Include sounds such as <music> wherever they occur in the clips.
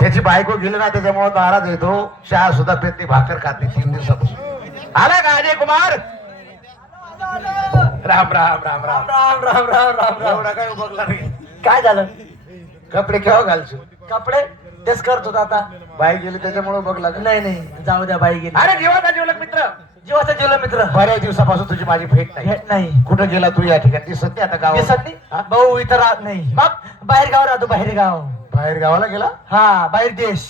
त्याची बायको गेली ना त्याच्यामुळे नाराज येतो चहा सुद्धा पेत नाही भाकर खात नाही तीन दिवसापासून. आला का अजय कुमार? राम राम राम राम. राम राम राम राम राम काय बघला नाही काय झालं? कपडे केव्हा घालशील? कपडे? तेच करत होता आता. बाई गेली त्याच्यामुळे बघला? नाही नाही. जाऊ द्या बाई गेली. अरे जीवाचा जीवलक मित्र. जीवाचा जीवला मित्र. बऱ्याच दिवसापासून तुझी माझी भेट नाही. भेट नाही. कुठं गेला तू या ठिकाणी? दिसत नाही आता गावात. दिसत नाही? भाऊ इथं राहत नाही. मग? बाहेर गाव राहतो बाहेर गाव बाहेर गावाला गेला? हा बाहेर देश.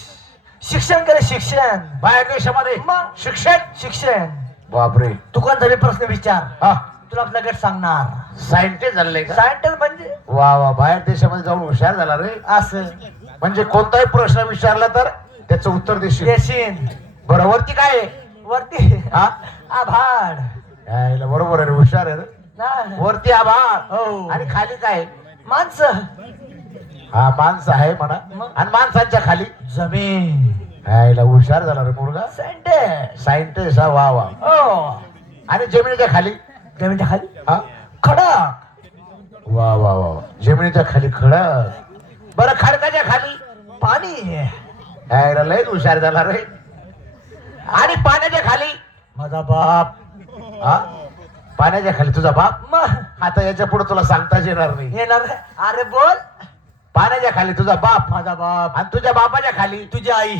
शिक्षण करे शिक्षण. बाहेर देशामध्ये? मग? शिक्षण? शिक्षण. बापरे. तू कोणता बी प्रश्न विचार. हा. तुला लगेच सांगणार. सायंटिस्ट झालेलं का? सायंटिस्ट म्हणजे? वा वा. बाहेर देशामध्ये जाऊन हुशार झाला रे. असं. म्हणजे कोणताही प्रश्न विचारला तर त्याचं उत्तर देशील. देशील. बरं वरती काय आहे? वरती? हा? <laughs> आभाड. यायला बरोबर आहे रे हुशार आहे रे. ना. वरती आभाळ हो. आणि खाली काय? माणसं. हा माणसं आहे म्हणा? आणि माणसांच्या खाली. जमीन. यायला हुशार झाला रे मुलगा सायंटिस्ट सायंटिस्ट हा वा वा. हो. आणि जमिनीच्या खाली? जमिनीच्या खाली? हा? खडक. वा वा वा वा. जमिनीच्या खाली खडक. बरं खडकाच्या खाली? पाणी. यायला लयच हुशार झाला रे. आणि पाण्याच्या खाली? माझा बाप. हा? पाण्याच्या खाली तुझा बाप? मग? आता याच्यापुढे तुला सांगताच येणार नाही. येणार. अरे बोल. पाण्याच्या खाली तुझा बाप माझा बाप आणि तुझ्या बापाच्या खाली तुझी आई.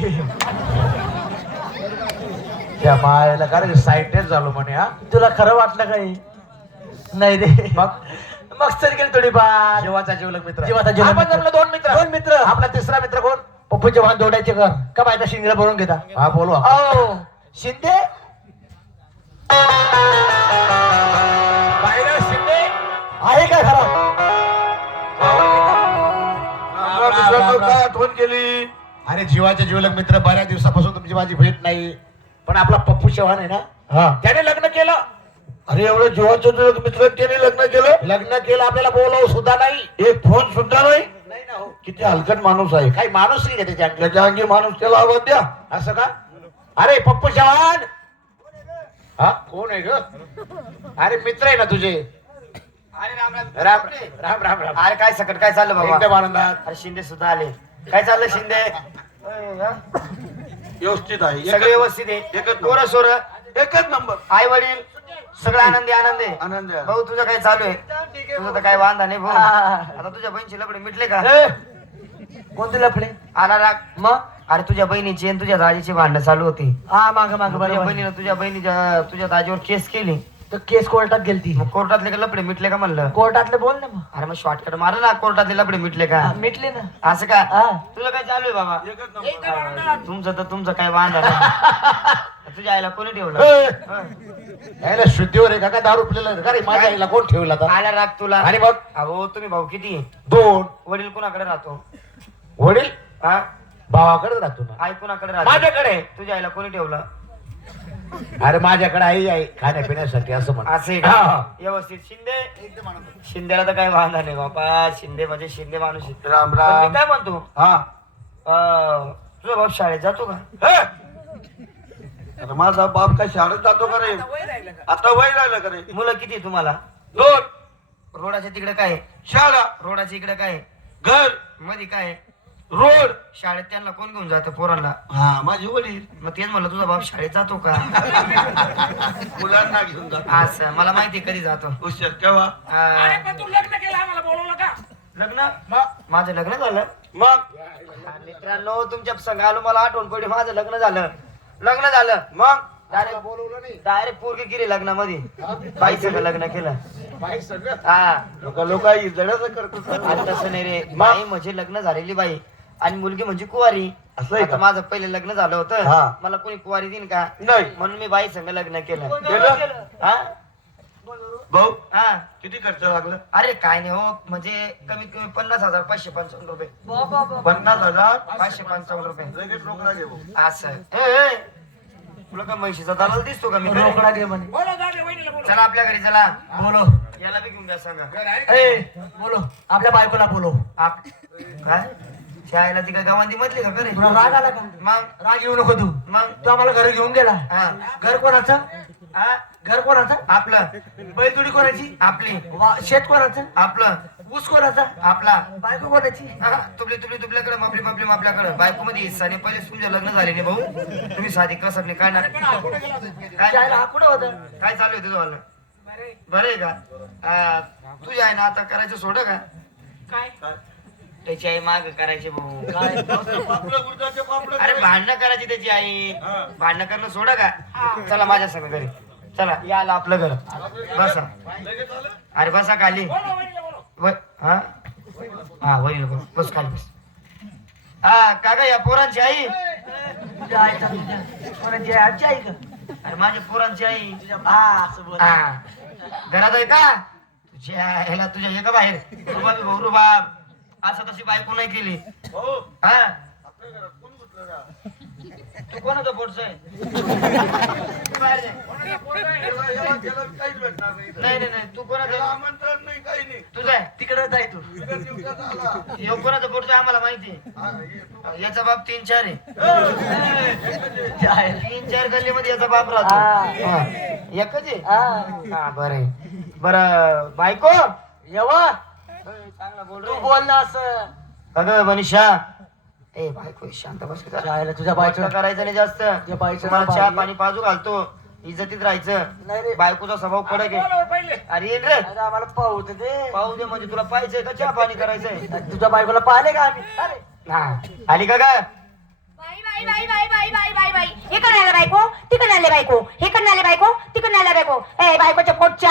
त्या मायाला का रे सायंटिस्ट झालो म्हणे हा. तुला खरं वाटलं काही नाही रे. मग? मग सर गेली थोडीफार. जीवाचा जीवलग मित्र. जीवाचा जीवलग आपण. जमलो दोन मित्र. दोन मित्र. आपला तिसरा मित्र कोण? पप्पू जवान दोडायचे घर. का माहिती शिंगला भरून घेता? हा बोलू. हो शिंदे? पाहिलं शिंदे? आहे काय खरं आठवण केली. अरे जीवाचे जीवलग मित्र बऱ्याच दिवसापासून तुमची माझी भेट नाही. पण आपला पप्पू चव्हाण आहे ना हा. त्याने लग्न केलं. अरे एवढं जीवाचं तुझं मित्र त्याने लग्न केलं? लग्न केलं आपल्याला बोलव सुद्धा नाही. एक फोन सुद्धा नाही? नाही ना हो. किती हलकट माणूस आहे. काही माणूस नाही का त्याच्या? त्याच्या अंगी माणूस त्याला आवाज द्या. असं का? अरे पप्पू चव्हाण! हा? कोण आहे ग? अरे मित्र आहे ना तुझे. अरे राम राम. राम राम राम राम अरे काय सकट काय चाललं बाबा? आनंदात अरे शिंदे सुद्धा आले. काय चाललं शिंदे? अय, हा? व्यवस्थित आहे. सगळे व्यवस्थित आहे. एकच नंबर. पोरं सोर? एकच नंबर आई वडील? सगळं आनंदी आनंद? आहे आनंद आहे. भाऊ तुझं काय चालू आहे? तुझं तर काय वांधा नाही भाऊ. आता तुझ्या बहिणीचे लपडे मिटले का? कोणते लफडे? आला राग. मग? अरे तुझ्या बहिणीची आणि तुझ्या दाजीची भांडणं चालू होती. हा माग माग तुझ्या बरोबर. बहिणीनं तुझ्या बहिणीच्या तुझ्या दाजीवर केस केली. तर केस कोर्टात गेलती. मग कोर्टातले का लपडे? मिटले का म्हणलं? कोर्टातले बोल ना मग. अरे मग शॉर्टकट मार ना कोर्टातले लपडे मिटले का? मिटले ना. असं का? हा. तुला काय चालू आहे बाबा? तुमचं तर तुमचं काय वांधा नाही. <laughs> तुझ्या आईला कोणी ठेवलं? हं. यायला शुद्धीवर आहे का? काय दारू पिलेला आहे? का रे माझ्या आईला कोण ठेवला आता? आला राग तुला. आणि मग? अहो तुम्ही भाऊ किती? दोन. वडील कुणाकडे राहतो? वडील? हा? भावाकडे राहतो ना. आई कुणाकडे राहतो? माझ्याकडे. तुझ्या आईला कोणी ठेवलं? अरे माझ्याकडे आई आहे खाण्यापिण्यासाठी असं म्हण. असे का? हा. व्यवस्थित. शिंदे? शिंदेला तर काही वांधा नाही बाबा शिंदे म्हणजे शिंदे माणूस आहे. राम पण राम. मी काय म्हणतो? हा. अं, तुझा बाप शाळेत जातो का? हे? आता माझा बाप काय शाळेत जातो का रे आता वय राहिलं का? रे मुलं किती आहे तुम्हाला? दोन. रोडाच्या तिकडे काय आहे? शाळा. रोडाच्या इकडे काय आहे? घर. मध्ये काय आहे? रोड. शाळेत त्यांना कोण घेऊन जातं पोरांना? हा माझे वडील. मग तेच म्हणलं तुझा बाप शाळेत जातो का? <laughs> मुलांना घेऊन जातो. असं मला माहिती आहे कधी जातो. उशीर केव्हा? अं, लग्न माझं लग्न झालं. मग? मित्रांनो तुमच्या संघ आलो मला आठवण पडली माझं लग्न झालं. लग्न झालं. मग? डायरेक्ट बोलवलं नाही. डायरेक्ट पोरगी केली लग्नामध्ये. बाई सगळं लग्न केलं. बाई सगळं? हा. लोक लोक इजड्याचं करतो आणि तसं नाही रे. बाई म्हणजे लग्न झालेली बाई. आणि मुलगी म्हणजे कुवारी. असं आहे आता का? माझं पहिले लग्न झालं होतं. हा. मला कोणी कुवारी देईन का? नाही. म्हणून मी बाई संग लग्न केलं? हा? भाऊ हा. किती खर्च लागला? अरे काय नाही हो म्हणजे कमीत कमी पन्नास हजार पाचशे पंचावन्न रुपये. पन्नास हजार? पाचशे पंचावन्न रुपये. लगेच रोकडा घे भाऊ. असं. ए, ए. तुला का म्हशीचा दलाल दिसतो का मी रोकडा घे म्हणे. चला आपल्या घरी चला. बोलो. याला बी घेऊन जा सांगा. ए बोलो. आपल्या बायकोला बोलो. आप काय? शाळेला ती काय गावांदी मधली का तुला राग आला का मग? राग येऊ नको तू. मग? तू आम्हाला घरी घेऊन गेला. हा. घर कोणाचं? हा? घर कोणाचं? आपलं. बैलजोडी कोणाची? आपली. वा- शेत कोणाचं? आपलं. ऊस कोणाचा? आपला. बायको कोणाची? हा, तुपली तुपली तुपल्याकडे मापली मापली मापल्याकडे. बायको मध्ये हिस्सा नाही पहिले तुमचे लग्न झाले नाही भाऊ. तुम्ही साधी कसं नाही काढणार. काय जायला हा कुठं होता? काय चालू आहे तुझं वाला? बरं आहे. का? आ, तुझ्या आहे ना आता करायचं सोड का? काय? त्याची आई माग करायची भाऊ. काय? पापड गुडदाचे पापड अरे भांडणं करायची त्याची आई. भांडणं करणं सोडा का? चला माझ्या संग घरी. चला या आलं आपलं घर. बसा. लगेच आलं? अरे बसा खाली. व- हा? हा वरील बस बस खाली बस. हा काका या पोरांची आई. तुझ्या आईचा तुझ्या कोणाची आहे आमची आई का? अरे माझ्या पोरांची आई. तुझ्या हा असं बोल. हा. घरात आहे का? तुझ्या ह्याला तुझ्या का बाहेर. रुबाबी भाऊ रुबाब असं तशी बायको नाही केली. हो. हा? तू कोणाचा पोटचा नाही नाही. तू कोणाचा नाही काही नाही. तुझा आहे. तिकडे जाय तू. ह्यो कोणाचा पोटचा आम्हाला माहिती आहे. याचा बाप तीन चार आहे. तीन चार गल्लीमध्ये याचा बाप राहतो. एकच आहे? बरं बर बायको येवा. तू बोल ना असं. अगं मनीषा. ए बायको शांत बस का तुझ्या बायचं करायचं नाही जास्त. तुझ्या तुम्हाला नाव चहा. पाणी पाजू घालतो. इज्जतीत राहायचं. नाही रे. बायकोचा स्वभाव कडक आहे अरे ये रे. अरे आम्हाला पाहू दे ते. पाहू दे म्हणजे तुला पाहिजे का? चहा पाणी करायचंय. तुझ्या बायकोला पाहिले का आम्ही? अरे. आली का काय बाई बाई बाई बाई बाई बाई बाई बाई. हे करणारे बायको तिकडे आले बायको हे करणारे बायको तिकडे आले बायको. ए बायकोच्या पोटच्या.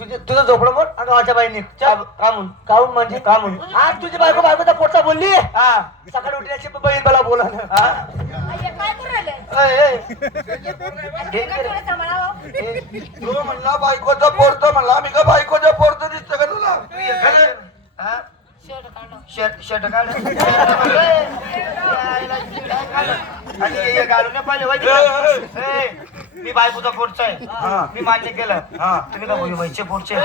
तुझे तुझं झोपडं बोल आणि माझ्या बाईने का- कामून काहून म्हणजे? कामून. आज तुझी बायको बायकोचा पोटचा बोलली? हा. सकाळी उठल्याची बहीण मला बोला ना हा. अय्या, काय करू राहिले ए, ए. अरे, काय थोडं सांभाळावं. तो म्हणला बायकोचा पोरतो म्हणला. आम्ही का बायकोचा पोरतो दिसतं का तुला? तू ये खाली. हा? शर्ट काढ आणि हे- हे घालून नाही पाहिजे माहिती का? ए, मी बायकोचा पोटचा हा. आहे मी मान्य केलं. हा. तुम्ही का बोलू म्हैसचे पोटचे ए!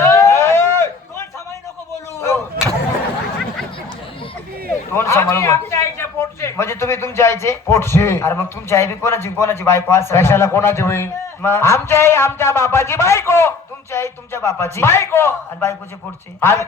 दोन सांभाळून बोल. म्हणजे तुम्ही तुमच्या आईचे? पोटशे अरे मग तुमची आई बी कोणाची कोणाची बायको असं कशाला कोणाची होईल मग? आमच्या आई आमच्या बापाची बायको. तुमची आई तुमच्या बापाची बायको आणि बायकोचे आणि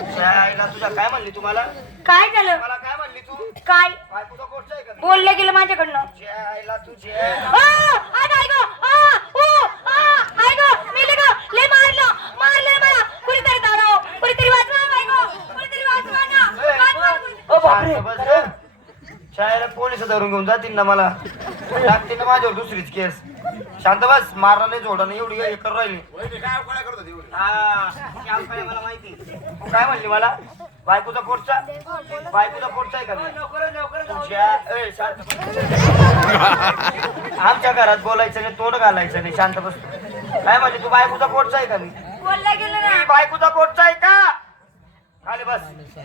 तुझ्या आईला तुझ्या काय म्हणली तुम्हाला काय झालं मला काय म्हणली तू काय बायकोचा पोटचा आहे का मी? बोललं गेलं माझ्याकडनं तुझ्या आईला तुझे आ, आ, नाही गं. आ, ओ, आ, आई गं, मेले गं. लय मारलं मारलं मला कुणीतरी दादा कुणीतरी वाचवा बाई गं. कुणीतरी वाचवा ना वाचवा कुणीतरी. ओ बापरे शांत बस रे. शाळेला पोलीस धरून घेऊन जातील ना मला. टाकतील ना माझ्यावर दुसरीच केस. शांत बस मारला नाही जोडा नाही एवढी हे करून राहिली. हा, ती अवकाळी मला माहिती. तू काय म्हणली मला? बायकोचा पोटचा बायकोचा पोटचा आहे का मी? तुझ्या- ए, शांत बस. आमच्या घरात बोलायचं नाही तोंड घालायचं नाही शांत बस. काय म्हणली तू बायकोचा पोटचा आहे का मी बोललं गेलं मी ना बायकोचा पोटचा आहे का? खाली बस.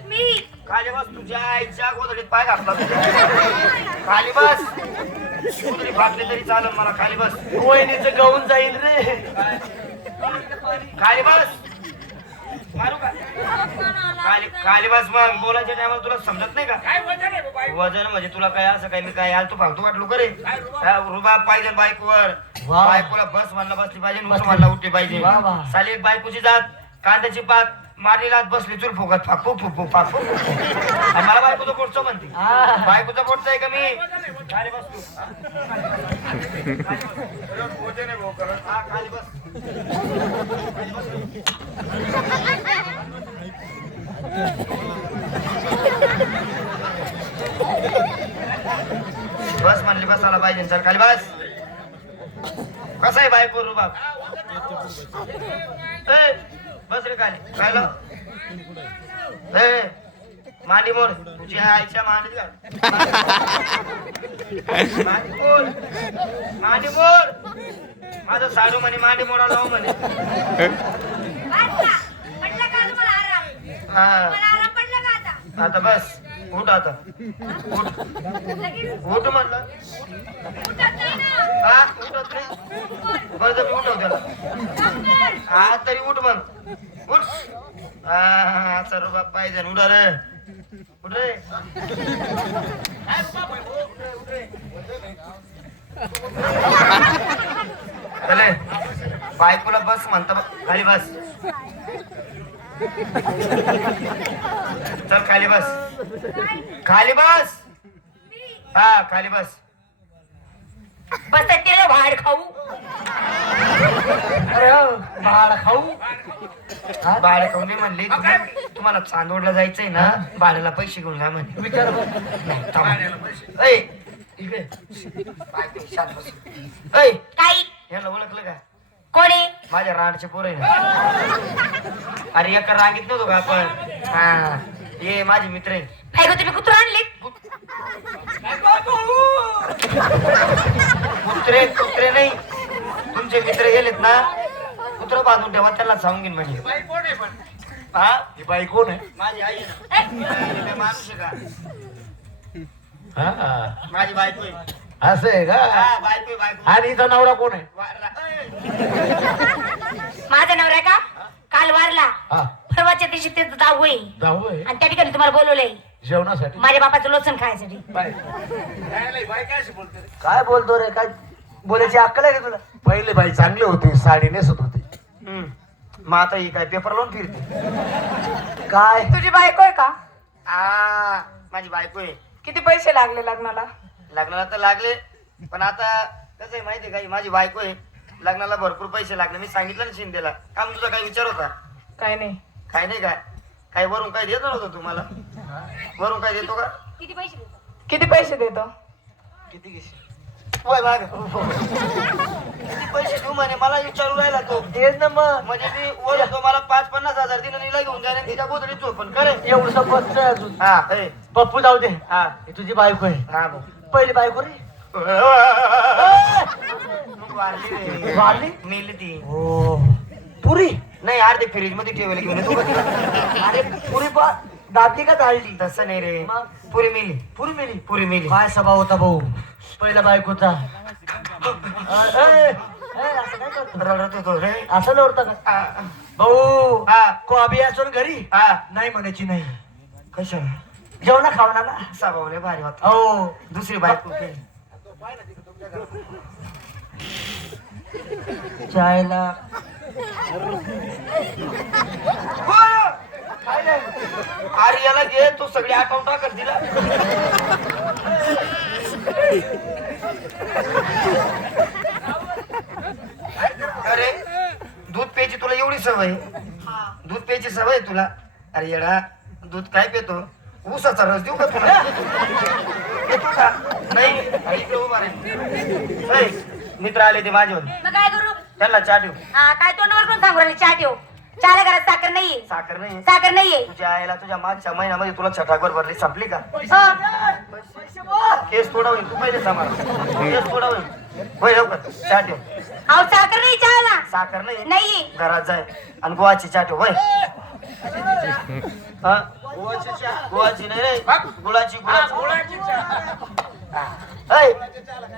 मी खाली बस. तुझ्या आईच्या गोधडीत पाय घातला. खाली बस. फाटली तरी चालेल मला. खाली बस. वहिनीचं गवून जाईल रे. खाली बस. मारू का? खाली खाली बस मग. बोलायच्या टायमाला तुला समजत नाही का? वजन म्हणजे तुला काय असं काय मी काय आलतू फालतू वाटलो करे रुबाब? पाहिजे बायकोवर. वा. बायकोला बस म्हणला बसली पाहिजे उठ म्हणला उठली पाहिजे. वा, वा. साली एक बायकोची जात कांद्याची पात. मारली बसली चूल फुकत फाकू फुकू फाकू मला बायकोचं पोटचं म्हणते हा. बायकोचं पोटचं आहे का मी? खाली बस बस बस म्हणली बसायला पाहिजे सर खाली बस. कसा आहे बायको रुबाब ए, बस रे खाली? ए मांडी मोड तुझ्या आईच्या मांडीत घाल मांडी मोड मांडी मोड माझं साडू म्हणे मांडी मोडा लावू म्हणे. हा. आता बस. उठ आता. लगेच उठ म्हणलं. हा उठत नाही. बळजबरी उठव त्याला डॉक्टर हा तरी उठ म्हण. उठ. हा सर्व बाप पाहिजे उठ रे. उठ रे. चले. बायकोला बस म्हणता बा- खाली बस. चल खाली बस. खाली बस. हा खाली बस. बस तिला बाहेर खाऊ. अरे हो, बाळा खाऊ बाळ कवली म्हणली तुम्ही- तुम्हाला चांदोडला जायचंय ना बाळाला पैसे घेऊन जा म्हणे. विचार बघ. नाही, थांबा. ऐ, इकडे. बायको शांत बस. ऐ, काही याला ओळखलं का? कोणी? माझ्या राडचे पोर आहे ना. अरे एका रांगीत नव्हतो का आपण? हा. ये माझे मित्र आहे काय गं तुम्ही कुत्रा आणले? कुत्रे कुत्रे नाही. तुमचे मित्र गेलेत ना कुत्र बांधून ठेवा त्याला सांगून घेईन म्हणे बाई कोण आहे पण हा? ही बाई कोण आहे? माझी आई आहे ना. काय माणूस आहे का? हा. माझी बायको आहे. असं आहे का? हा बायको आहे, बायको आणि हिचा नवरा कोण आहे? माझा नवरा का? काल वारला. हा. परवाच्या दिवशी ते जाऊ आहे. जाऊ आहे? आणि त्या ठिकाणी तुम्हाला बोलवलंय. जेवणासाठी? माझ्या बापाचं लोचन खायसाठी. बाई काय अशी बोलते रे? काय बोलतो रे? काय बोलायची अक्कल आहे का तुला? पहिले बाई चांगली होती साडी नेसत होती. हम्म. मग आता ही काय पेपर लावून फिरते. काय? तुझी बायको आहे का? आ माझी बायको आहे. किती पैसे लागले लग्नाला? लग्नाला तर लागले पण आता कसं आहे माहिती आहे का ही माझी बायको आहे. लग्नाला भरपूर पैसे लागले. मी सांगितलं ना शिंदेला. का मग तुझा काही विचार होता? काय नाही. काय नाही काय? काय वरून काय देत नव्हतं तुम्हाला? वरून काय देतो का? किती पैसे देतो? किती पैसे देतो? किती घेशील? वय माग किती पैसे देऊ म्हणे? मला विचारू राहिला तो. तेच ना मग. म्हणजे मी ओळखतो मला पाच पन्नास हजार दिलं नीला घेऊन जाणे तिच्या गोदडीत झोपण करे एवढं अजून. हा पप्पू जाऊ दे. हा. ही तुझी बायको आहे. हा भाऊ. पहिली बायको रे मग <laughs> वारली रे. वारली? मेली ती हो. पुरी? नाही अर्धे फ्रीजमध्ये ठेवले घेऊन का? अरे पुरी बा दाबली का जाळली? तसं नाही रे. मग? पुरी मेली. पुरी मेली? पुरी मेली. काय स्वभाव होता भाऊ? पहिला बायकोचा. अ- ए, ए, असं काय करतो? रडत होतो रे. असं नव्हतं का? आ, भाऊ हा. कोबी असून घरी? हा. नाही म्हणायची नाही. कशाला? जेवणा खावणार ना साबावले भारी होता. हो. दुसरी बायको केली. चायला. अरे याला घे तू सगळे अकाउंट टाकत दिला. अरे दूध प्यायची तुला एवढी सवय? दूध प्यायची सवय आहे तुला? अरे येडा दूध काय पितो? ऊसाचा रस देऊ का तुला? पितो का नाही अरे इकडे उभा रे ऐ, मित्र आले ते माझ्यावर मग काय करू? त्यांना चहा ठेव हा काय तोंडावर कोण सांगू राहिले? चहा ठेव चहाला घरात साखर नाहीये. साखर नाही साखर नाहीये. तुझ्या आईला तुझ्या मागच्या महिन्यामध्ये तुला छटाकवर भरली संपली का? हो. केस थोडा होईल तू पहिले सांभाळ. केस थोडा होईल होय लवकर चहा ठेव अहो साखर नाही चहाला. साखर नाही नाहीये. घरात जाय आणि गोवाची चहा ठेव होय? हा? गोवाची नाही रे. गुळाची गुळाची. ऐ,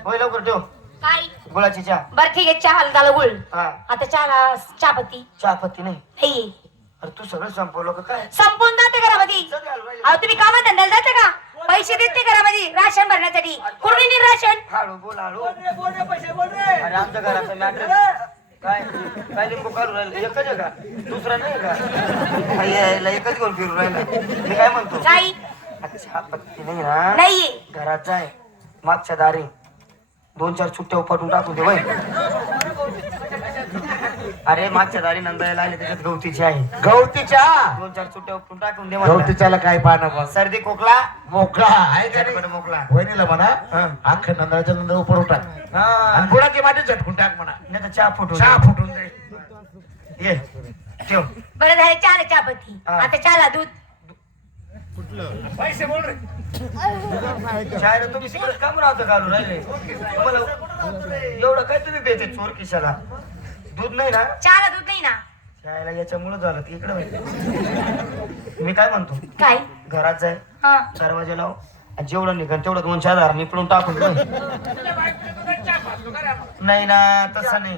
होय लवकर ठेव. काय? गुळाची चहा. बर ठीक आहे चहा झालं गुळ. हा. आता चहाला चहापत्ती. चहा पत्ती नाही अरे तू सगळं संपवलं का काय? संपून जाते घरामध्ये. अहो तुम्ही कामात धंद्याला जाते का? पैसे देते घरामध्ये राशन भरण्यासाठी. कुणी नाही राशन? हळू बोल हळू. अरे आमच्या घराचं मॅटर काय? काय लिंबू काढून राहिलं? एकच आहे का? दुसरा नाही का? यायला एकच घेऊन फिरून राहिला. मी काय म्हणतो? काही अच्छा पत्ती नाही ना? घरात जाय. मागच्या दारी. दोन चार सुट्ट्या उपटून टाकून दे वय. अरे मागच्या दारी नंदायला आले त्याच्यात गवतीची आहे. गवतीच्या? दोन चार सुट्ट्या उपटून टाकून दे म्हणलं. गवतीच्याला काय पाहणं बघ सर्दी खोकला? मोकळा आहे का झटपट? मोकला वहिनीला म्हणा हा. अख्ख नंदराच्या नंतर उपर टाक. आणि बुडाची माटी झटकून टाक म्हणा. नाही तर चहा फुटून चहा फुटून जाईल ये ठेव. बरं झालं चहाला चहापत्ती. हा. आता चहाला दूध. पैसे बोल रे. तुम्ही तिकडे का म्हणून आता घालून राहिले. तुम्हाला एवढं काय तुम्ही बेते चोर किशाला दूध नाही ना? चहाला दूध नाही ना. शाळेला याच्यामुळे झालं की इकडे माहिती मी काय म्हणतो? काय? घरात जाय हा. दरवाजा लाव आणि जेवढं निघन तेवढं दोन चार हजार निपडून टाकून दे. नाही ना तसं नाही.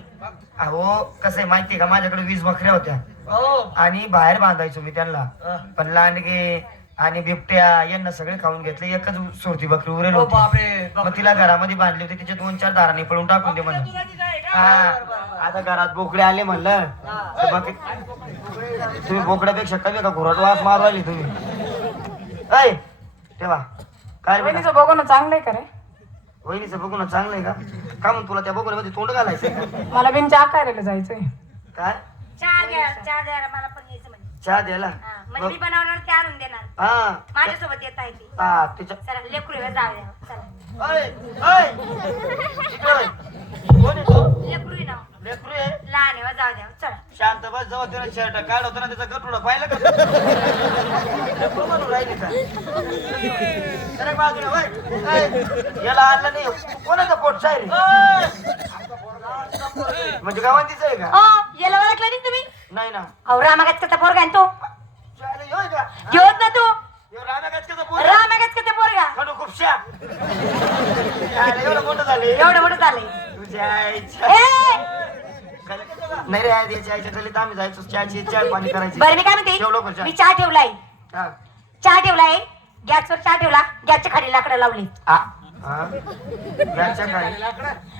अहो कसं आहे माहितीये का? माझ्याकडे वीस बकऱ्या होत्या. हो. आणि बाहेर बांधायचो मी त्यांना. पण लांडगे आणि बिबट्या यांना सगळे खाऊन घेतले. एकच सोडती बकरी उरेल ओ होती. बापरे मग तिला घरामध्ये बांधली होती. तिच्या दोन चार दारांनी पळून टाकून दे म्हणलं हा. आता घरात बोकडे आले म्हणलं. तर बाकी तुम्ही बोकड्यापेक्षा कमी का? घोरट वास मारू राहिली तुम्ही. ऐ तेव्हा काय रे बेटा? वहिनीचं बघून चांगलं आहे का रे? वहिनीचं बघून चांगलं आहे का? का म्हणून तुला त्या बघून तोंड घालायचंय? का मला बिन चहा करायला जायचंय. काय? चहा घ्या चहा द्यायला मला पण यायचं चहा द्यायला. हा, म्हणजे मी बनवणार ते आणून देणार. हा. माझ्यासोबत येत आहे ती. हा तिच्या चला लेकरूला जाऊ द्या चला. ऐ, ऐ, इकडे वळ. कोण आहे तो? लेकरू आहे ना. लेकरू आहे? लहान आहे जाऊ द्या चला. शांत बस जेव्हा त्याला शर्ट काढवतो ना त्याचा गटुडा पाहिलं का? म्हणून राहिली का? अरे बाजूला वळ. ऐ, याला आणलं नाही. तू कोणाचा रे म्हणजे गावांतीच आहे का? हो याला ओळखलं नाही तुम्ही? नाही ना. अहो रामागतचा पोरगा आहे ना तो? का? घेऊन ना तो. ह्यो रानागच्च्याचा पोर. रामागतचा पोरगा. खडू खुपशा चालेल, एवढं मोठं झाले. एवढं मोठं झालंय तुझ्या आईच्या ए! नाही रे आई द्यायची आईच्या गलीत आम्ही जायचो. चहाची चहा पाणी करायची. बरं मी काय ठेव लवकर म्हणते चहा. मी चहा ठेवलाय. हा. चहा ठेवलाय. गॅसवर चहा ठेवला. गॅसच्या खाली लाकडं लावली. आ. हा. घरच्या काय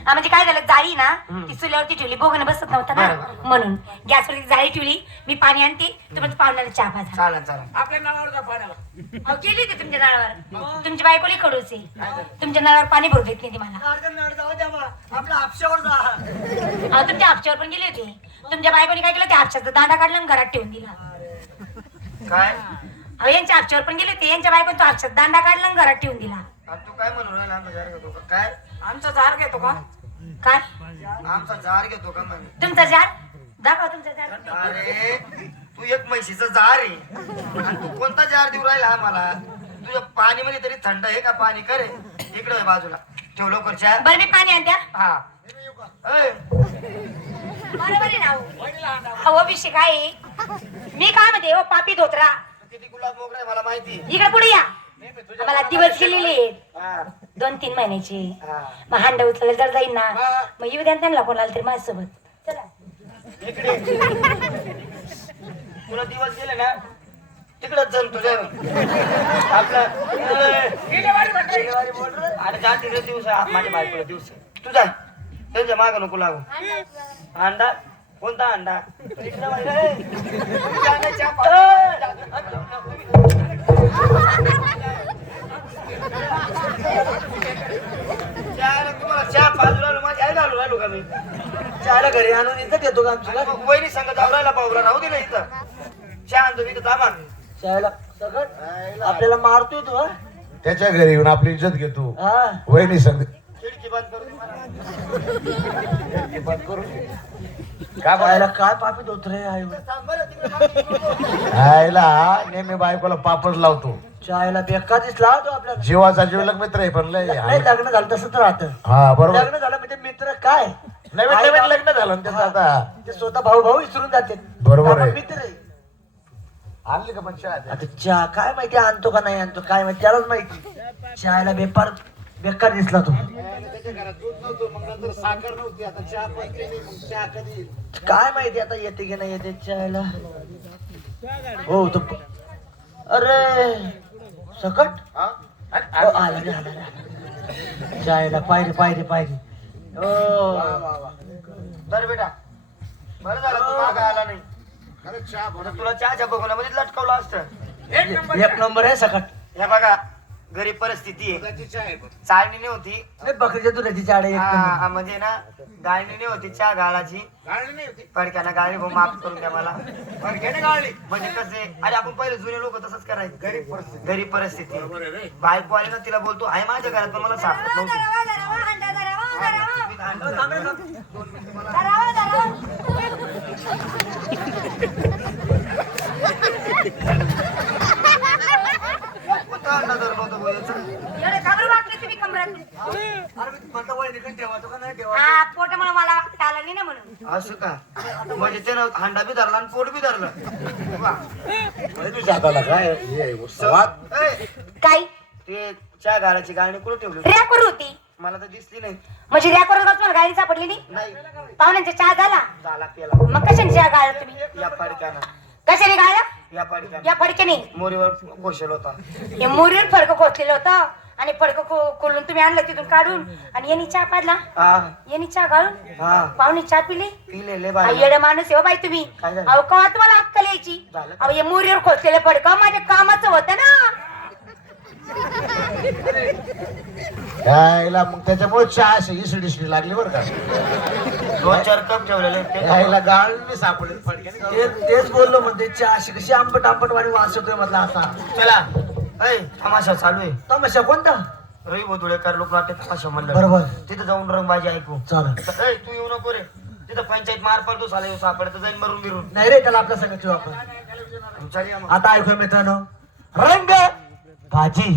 हा, म्हणजे काय झालं? जाळी ना. ती चुल्यावरती ठेवली. बोगन बसत नव्हतं ना? बरं. म्हणून. गॅसवरती जाळी ठेवली. मी पाणी आणते. तुम्हाला पाहुण्याला चहा पाजा चालेल चालेल अहो, गेली होती तुमच्या नळावर. तुमची बायकोली खडूस आहे. तुमच्या नळावर पाणी भरू देत नाही ती मला. आपल्या हापशावर जा. अहो तुमच्या हापशावर पण गेली होती. तुमच्या बायकोनी काय केलं? त्या हापशाचा दांडा काढला आणि घरात ठेवून दिला. काय? अहो यांच्या हापशावर पण गेली होती. यांच्या बायकोन तो हापशात दांडा काढला आणि घरात ठेवून दिला. आणि तू काय म्हणून राहिला? काय आमचा जार घेतो का? काय? आमचा जार घेतो का म्हणे? तुमचा जार? दाखवा तुमचा जार. अरे तू एक म्हशीचा जार आहे. आणि तू कोणता जार देऊ राहिला आम्हाला तुझ्या पाणी मध्ये तरी थंड आहे का पाणी? करे इकडे बाजूला. ठेव लवकर चार बरं मी पाणी आणत्या हा. ऐ, बरोबर आहे ना हो. अहो विषय काय आहे? मी काय म्हणते हो पापी धोत्रा. किती गुलाब मोगरा आहे मला माहिती. इकडे पुढे या. आम्हाला दिवस गेलेले आहेत. हा, दोन तीन महिन्याचे. हा. मग हांडा उचलला जर जाईन. ना मग येऊ द्या ना त्यांना कोणाला तरी माझ्यासोबत. चला. इकडे. तुला दिवस गेले ना तिकडच तुझ्या. आपला दिवस आहे. माझ्या बायकोला दिवस. आहे. तू जा. त्यांच्या माग नको लागू. अंडा कोणता अंडा इकडे ए. चहाला तुम्हाला चहा पाजू राहिलो माझी आई घालू राहिलो का मी? चहाला घरी आणून इथं देतो का आमची अरे मग वहिनी संग जावरायला पावला राहू दिलं इथं. चहा आणतो मी थांबा. शाळेला सगळं आपल्याला मारतोय तू हा? त्याच्या घरी येऊन आपली इज्जत घेतो. हा. वहिनी संग. खिडकी बंद करून का काय पापी होत रे आई आयला नेहमी बायकोला पापड लावतो. शाळेला बेकार दिसला तो आपल्याला. जीवाचा जीवलग मित्र आहे पण लय नाही लग्न झालं तसंच राहतं. हा बरोबर. लग्न झालं म्हणजे मित्र काय? नवीन नवीन लग्न झालं ना त्याचं आता. ते स्वतः भाऊ भाऊ विसरून जाते. बरोबर आहे. मित्र आहे. आणली का पण चहा आता चहा काय माहिती आणतो का नाही आणतो काय माहिती त्यालाच माहिती. चहाला बेपार बेकार दिसला तो. काय माहिती आता येते की नाही येते चहाला हो तो अरे! सकट? हा? हो, आला रे, आला. रे. चहाला पायरी पायरी. पायरी हो तर बेटा. बरं झालं तू मागं आला नाही. खरंच चहा आता तुला चहाच्या बघण्यामध्ये लटकवलं असतं. एक नंबर आहे सकट. हे बघा. गरीब परिस्थिती आहे. चाळणी नाही होती. नाही, बकरीच्या दुधाची चाड आहे. हा, हा, म्हणजे ना गाळणी नाही होती चहा गाळाची. फडक्यानं गाळली भाऊ माफ करून द्या मला. फडक्याने गाळली. म्हणजे कसे अरे आपण पहिले जुने लोक तसंच करायचे. गरीब परिस्थिती. गरीब परिस्थिती. बायको आली ना तिला बोलतो आहे माझ्या घरात पण मला सापडत नव्हती <laughs> धरावा, धरावा, हांडा धरावा, धरावा. तुम्ही थांबा. धरावा, धरावा. ठेवायचो का नाही ठेवा हा पोटामुळे मला चाललं नाही ना म्हणून असं का? म्हणजे त्यानं हांडा बी धरला आणि पोट बी धरलं. वा. तुझ्या हाताला काय हे उत्सवात ए, काय? ते चहा घालायची गाणी कुठं ठेवली रॅकवर होती. मला तर दिसली नाही. म्हणजे रॅकवर तुम्हाला गाडी सापडली नाही. पाहुण्यांचा चहा झाला? झाला पेला. मग कशाने चहा गाळला तुम्ही? या फडक्यानं. कशाने गाळला? या फडक्यानं. या फडक्याने. मोरीवर कोशल होता. हे मोरीवर फडकं खोचलेलं होतं. आणि फडकं खो खोलून तुम्ही आणलं तिथून काढून आणि यांनी चहा पाडला यांनी चहा गाळून हा. पाहुणे चहा पिली. येडं माणूस आहे हो बाई तुम्ही? अहो कवा तुम्हाला अक्कल यायची. अहो हे मोरीवर खोचलेलं फडकं माझ्या कामाचं होतं ना. यायला मग त्याच्यामुळे चहा अशी इसडी इसडी लागली बरं का. दोन चार कप ठेवलेले यायला गाळ नाही सापडले तेच बोललो म्हणजे चहा अशी कशी आंबट आंबट वाणी वास येतोय म्हटलं असा चला. ऐ तमाशा चालू आहे. तमाशा कोणता? रवी बोधुळेकर लोकनाट्य तमाशा मंडळ. बरोबर. तिथं जाऊन रंगबाजी ऐकू. चालेल. ऐ तू येऊ नको रे. तिथं पंचायत मार पडतो साला येऊ सापडत. जाईन मरून बिरून. नाही रे त्याला आपल्या ठेवू आपण चल या मग. आता ऐकूया मित्रांनो. रंग बाजी